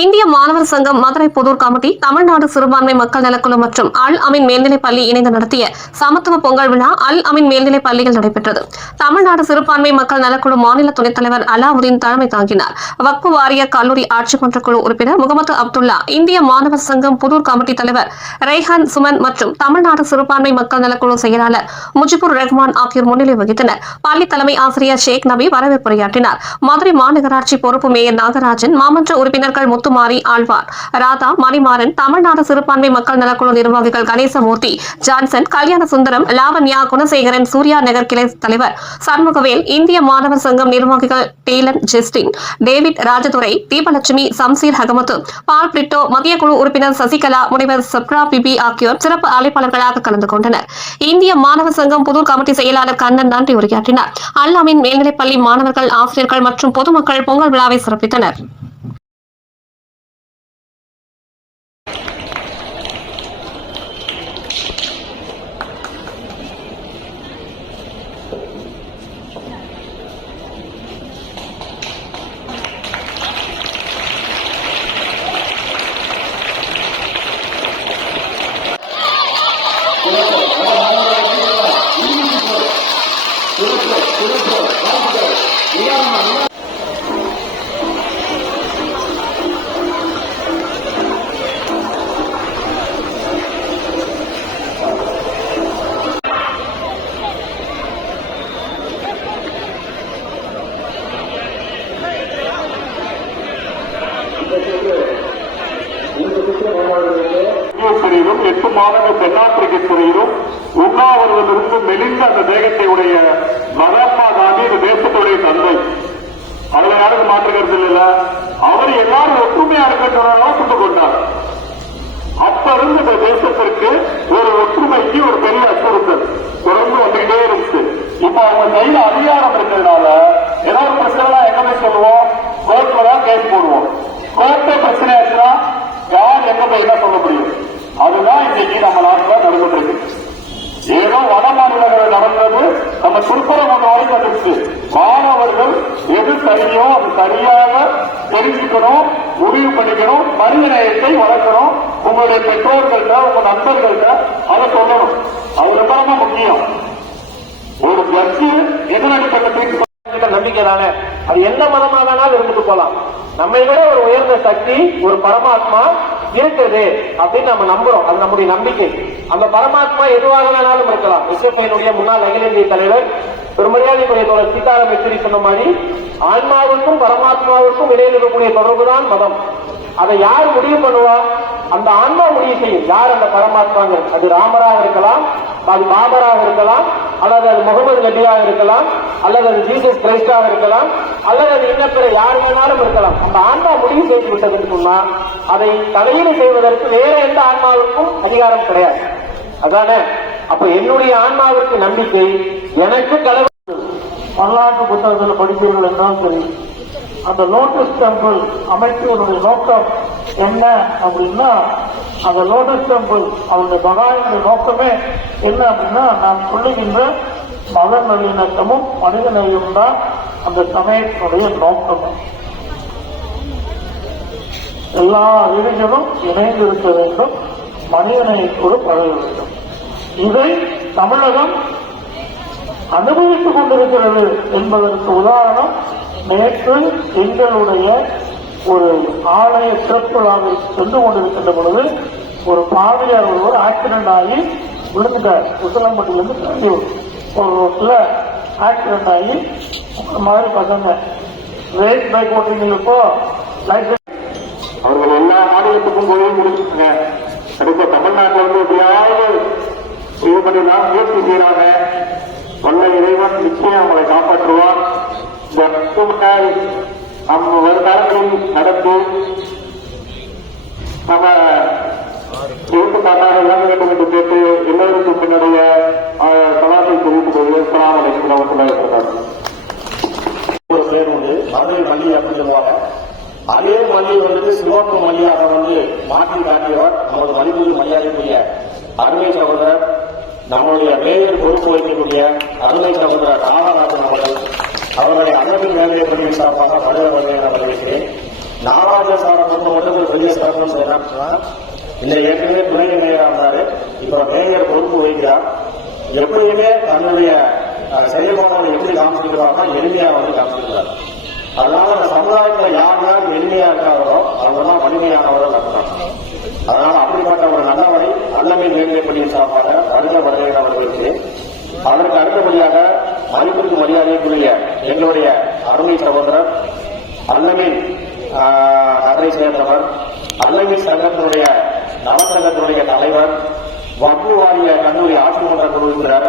இந்திய மாணவர் சங்கம் மதுரை புதூர் கமிட்டி தமிழ்நாடு சிறுபான்மை மக்கள் நலக்குழு மற்றும் அல் அமீன் மேல்நிலைப் பள்ளி இணைந்து நடத்திய சமத்துவ பொங்கல் விழா அல் அமீன் மேல்நிலைப் பள்ளியில் நடைபெற்றது. தமிழ்நாடு சிறுபான்மை மக்கள் நலக்குழு மாநில துணைத் தலைவர் அலாவுதீன் தலைமை தாங்கினார். வக்பு வாரிய கல்லூரி ஆட்சிமன்ற குழு உறுப்பினர் முகமது அப்துல்லா இந்திய மாணவர் சங்கம் புதூர் கமிட்டி தலைவர் ரெய்ஹான் சுமன் மற்றும் தமிழ்நாடு சிறுபான்மை மக்கள் நலக்குழு செயலாளர் முஜிபுர் ரஹ்மான் ஆகியோர் முன்னிலை வகித்தனர். பள்ளி தலைமை ஆசிரியர் ஷேக் நபி வரவேற்புரையாற்றினார். மதுரை மாநகராட்சி பொறுப்பு மேயர் நாகராஜன் மாமன்ற உறுப்பினர்கள் முத்து முத்துமாரி ஆழ்வார். ராதா மணிமாறன் தமிழ்நாடு சிறுபான்மை மக்கள் நலக்குழு நிர்வாகிகள் கணேசமூர்த்தி ஜான்சன் கல்யாண சுந்தரம் லாவண்யா குணசேகரன் சூர்யா நகர் கிளை தலைவர் சண்முகவேல் இந்திய மாணவர் சங்கம் நிர்வாகிகள் டேலன் ஜெஸ்டின் டேவிட் ராஜதுரை தீபலட்சுமி சம்சீர் அகமது பால் பிரிட்டோ மத்திய குழு உறுப்பினர் சசிகலா முனைவர் சப்ரா பிபி ஆகியோர் சிறப்பு அழைப்பாளர்களாக கலந்து கொண்டனர். இந்திய மாணவர் சங்கம் புதூர் கமிட்டி செயலாளர் கண்ணன் நன்றி உரையாற்றினார். அல்லாமின் மேல்நிலைப்பள்ளி மாணவர்கள் ஆசிரியர்கள் மற்றும் பொதுமக்கள் பொங்கல் விழாவை சிறப்பித்தனர். துறையிலும் எட்டு மாதங்கள் தென்னாப்பிரிக்க துறையிலும் உண்ணாவிரதம் இருந்து மெலிந்த அந்த ஒற்றுமைக்கு ஒரு பெரிய அச்சுறுத்தல். தொடர்ந்து வந்துகிட்டே இருக்கு இப்ப அவங்க கையில அதிகாரம் இருக்கிறதுனால ஏதாவது பிரச்சனை எங்க போய் சொல்லுவோம்? கோர்ட்ல தான் கேஸ் போடுவோம். எது சரியோ அது சரியாக தெரிஞ்சுக்கணும் முடிவு பண்ணிக்கணும் மனித நேயத்தை வளர்க்கணும். உங்களுடைய பெற்றோர்கள்ட்ட உங்க நண்பர்கள்ட்ட அதை சொல்லணும். அது ரொம்ப ரொம்ப முக்கியம். ஒரு ஜட்ஜு எதன் தீர்ப்பு நம்பிக்கை தானே. அது எந்த மதமா வேணாலும் இருந்துட்டு போலாம் நம்மை விட ஒரு உயர்ந்த சக்தி ஒரு பரமாத்மா இருக்கிறது அப்படின்னு நம்ம நம்புறோம். அது நம்முடைய நம்பிக்கை. அந்த பரமாத்மா எதுவாக வேணாலும் இருக்கலாம். இசைப்பையனுடைய முன்னாள் அகில இந்திய தலைவர் ஒரு மரியாதைக்குரிய சீதாராம் யெச்சூரி சொன்ன மாதிரி ஆன்மாவுக்கும் பரமாத்மாவுக்கும் இடையில் இருக்கக்கூடிய தொடர்புதான் மதம். அதை யார் முடிவு பண்ணுவா? அந்த ஆன்மா முடிவு செய்யும். யார் அந்த பரமாத்மாங்க அது ராமராக இருக்கலாம் அது பாபராக இருக்கலாம் அல்லது அது முகமது நபியாக இருக்கலாம் அல்லது அது ஜீசஸ் கிரைஸ்டாக இருக்கலாம் அல்லது அது இன்ன பிற யார் வேணாலும் இருக்கலாம். அந்த ஆன்மா முடிவு செய்து விட்டதுன்னு சொன்னா அதை தலையீடு செய்வதற்கு வேற எந்த ஆன்மாவுக்கும் அதிகாரம் கிடையாது. அதானே? அப்ப என்னுடைய ஆன்மாவிற்கு நம்பிக்கை எனக்கு கடவுள் வரலாற்று புத்தகத்தில் படித்தவர்கள் என்றாலும் சரி அந்த லோட்டஸ் டெம்பிள் அமைச்சருடைய நோக்கம் என்ன அப்படின்னா அந்த லோட்டஸ் டெம்பிள் அவருடைய பகாயினுடைய நோக்கமே என்ன அப்படின்னா நாம் சொல்லுகின்ற மத நல்லிணக்கமும் மனித நேயமும் தான் அந்த சமயத்தினுடைய நோக்கமே. எல்லா ரிலிஜனும் இணைந்து இருக்க வேண்டும் மனிதனை கூட பழக வேண்டும். இதை தமிழகம் அனுபவித்துக் கொண்டிருக்கிறது என்பதற்கு உதாரணம் நேற்று எங்களுடைய ஒரு ஆலய சிறப்பு விழாவில் சென்று கொண்டிருக்கின்ற பொழுது ஒரு பாவியார் ஒருவர் ஆக்சிடென்ட் ஆகி விழுந்துட்டார். உசிலம்பட்டியிலிருந்து கிளம்பி ஒரு ரோட்ல ஆக்சிடென்ட் ஆகி மாதிரி பசங்க. ரேஸ் பைக் ஓட்டுறீங்க லைட் லைசன்ஸ் அவர்கள் எல்லா மாநிலத்துக்கும் போய் முடிச்சுங்க கடைசியா தமிழ்நாட்டில் இருந்து எப்படியாவது இது பண்ணி தான் முயற்சி செய்யறாங்க. மக்கள் நம்ம வருங்காலங்களில் நடந்து நம்ம எடுத்துக்காட்டாக இறங்க வேண்டும் என்று கேட்டு எல்லோருக்கும் பின்னுடைய கலாத்தை தெரிவித்துக் சலாம் அலைக்கும் வரமத்துல்லாஹி ஒரு பேர் உண்டு மதுரை மல்லி அப்படின்னு சொல்லுவாங்க. அதே மல்லி வந்து சிவப்பு மல்லியாக வந்து மாற்றி காட்டியவர் நமது மதிப்பீடு மரியாதைக்குரிய அருமை சகோதரர் நம்முடைய மேயர் பொறுப்பு வகிக்கக்கூடிய அருமை சகோதரர் ராமராஜன் அவர்கள் அவருடைய சார்பாக வருட வருகிறேன் வரவேற்கிறேன். நாராஜ சாரை பொறுத்த மட்டும் ஒரு பெரிய சிறப்பு செய்யறாங்க இல்லை ஏற்கனவே துணை மேயராக இருந்தாரு இப்போ மேயர் பொறுப்பு வகிக்கிறார். எப்படியுமே தன்னுடைய செயல்பாடுகளை எப்படி காமிச்சிருக்கிறாரோ எளிமையாக வந்து காமிச்சிருக்கிறார். அதனால அந்த சமுதாயத்துல யார் யார் எளிமையா இருக்காரோ அவங்க வலிமையானவர்கள் அர்த்தம். அதனால அப்படிப்பட்ட ஒரு நல்லவரை அல்லமை மேல்நிலைப்பள்ளியின் சார்பாக வருக வருகிறேன் அவர்களுக்கு அதற்கு அடுத்தபடியாக மதிப்பிற்கு மரியாதைக்குரிய எங்களுடைய அருமை சகோதரர் அல்லமின் நகரை சேர்ந்தவர் அல்லமின் சங்கத்தினுடைய நவசங்கத்தினுடைய தலைவர் வக்கு வாரிய கல்லூரி ஆட்சி மன்ற குழு